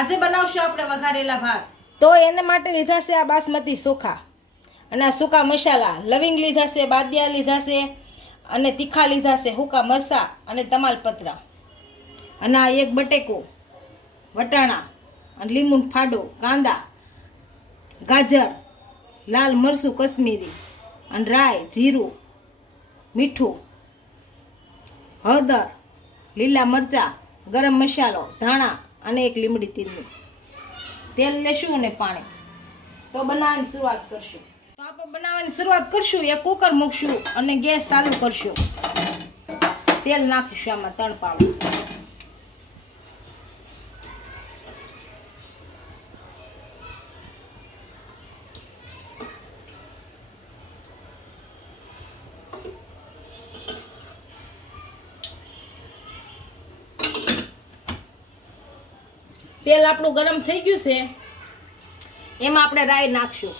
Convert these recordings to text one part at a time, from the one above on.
આજે બનાવશું આપણે વઘારેલા ભાત. તો એના માટે લીધા છે આ બાસમતી ચોખા અને આ સૂકા મસાલા, લવિંગ લીધા છે, બાદિયા લીધા છે અને તીખા લીધા છે, સૂકા મરચાં અને તમાલપત્ર અને આ એક બટેકો, વટાણા અને લીંબુનો ફાડો, કાંદા, ગાજર, લાલ મરચું કશ્મીરી અને રાઈ, જીરું, મીઠું, હળદર, લીલા મરચાં, ગરમ મસાલો, ધાણા અને એક લીમડી તેલની તેલ લેશું અને પાણી. તો બનાવવાની શરૂઆત કરશું. તો આપણે બનાવવાની શરૂઆત કરશું. એક કુકર મૂકશું અને ગેસ ચાલુ કરશું. તેલ નાખીશું આમાં 3 પાવડા. તેલ આપણું ગરમ થઈ ગયું છે. એમાં આપણે રાઈ નાખશું.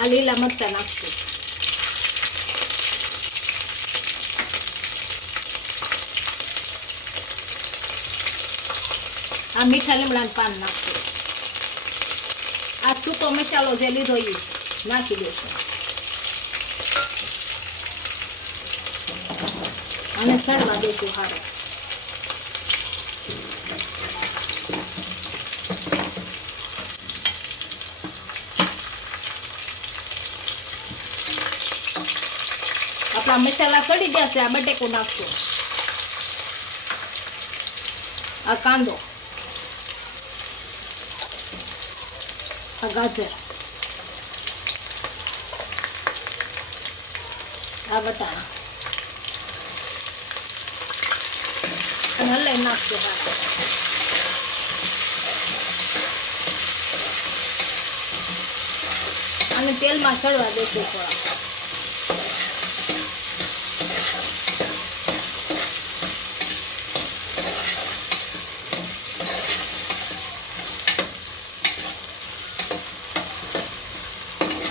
આ લીલા મરચાં નાખશું. આ મીઠા લીમડાના પાન નાખશું. આ સૂકો મસાલો જે લીધો એ નાખી દઈશું અને સળવા દઈશું સારું. આપણા મસાલા સડી ગયા છે. આ બટેકો નાખશું. આ કાંદો, આ ગાજર, આ વટાણા અને હલાઈ નાખશું. અને તેલમાં સળવા દેશું થોડા.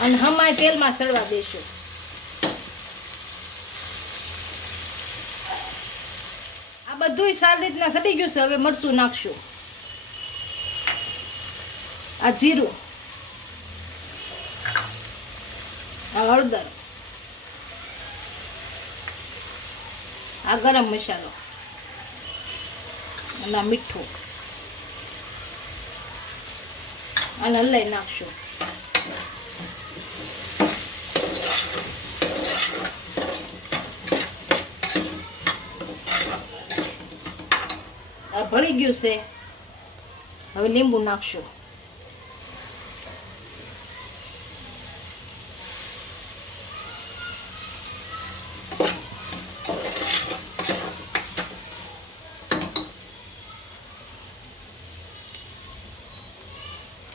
અને હમાય તેલમાં સળવા દઈશું. આ બધું સારી રીતના સડી ગયું છે. હવે મરચું નાખશું. આ જીરું, આ હળદર, આ ગરમ મસાલો અને આ મીઠું અને હલાઈ નાખશું. આ ભળી ગયું છે. હવે લીંબુ નાખશું.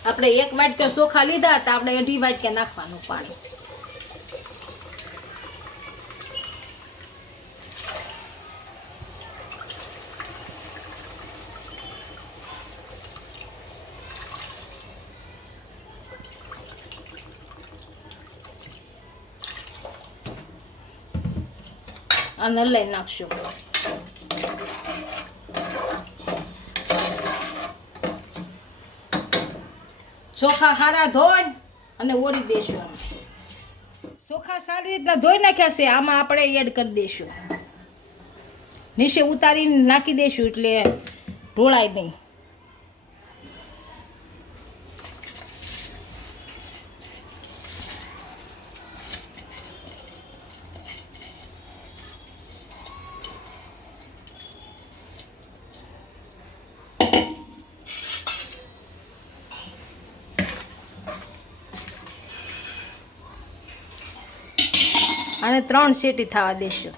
આપણે 1 વાટકા ચોખા લીધા હતા. આપણે 2.5 વાટકા નાખવાનું પાણી. અને લઈ નાખશું. ચોખા સારા ધોઈ અને ઓરી દેશું. ચોખા સારી રીતના ધોઈ નાખ્યા છે. આમાં આપણે એડ કરી દઈશું. નીચે ઉતારીને નાખી દઈશું એટલે ઢોળાય નહીં. અને 3 સીટી થવા દેશું.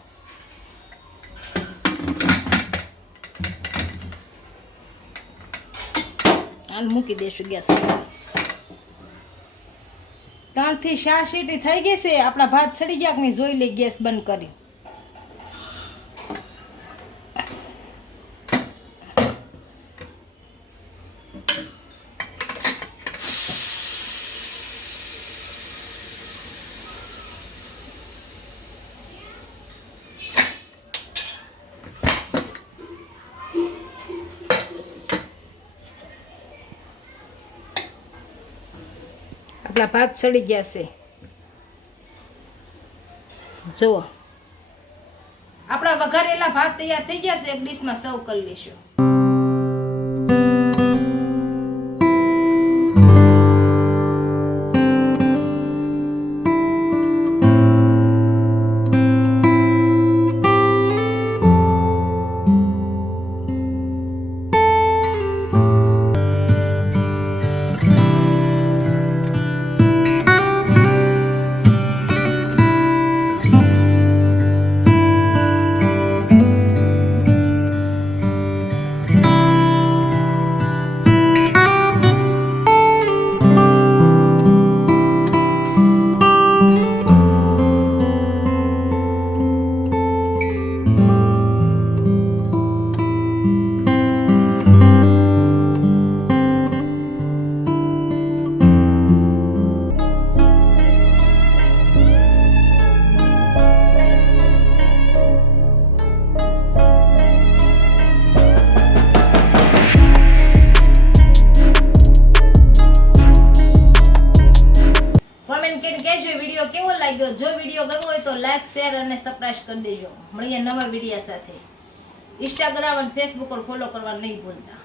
અને મૂકી દઈશું ગેસ. 3 થી 4 સીટી થઈ ગઈ છે. આપણા ભાત સડી ગયા કે નહીં જોઈ લઈ. ગેસ બંધ કરી. આપણા ભાત સડી ગયા છે. જુઓ આપણા વઘારેલા ભાત તૈયાર થઈ ગયા છે. એક ડીશમાં સર્વ કરી લઈશું. કેવો લાગ્યો? જો વિડીયો ગમ્યો હોય તો લાઈક, શેર અને સબસ્ક્રાઇબ કરી દેજો. મળીએ નવા વિડીયો સાથે. ઇન્સ્ટાગ્રામ અને ફેસબુક પર ફોલો કરવા નહીં ભૂલતા.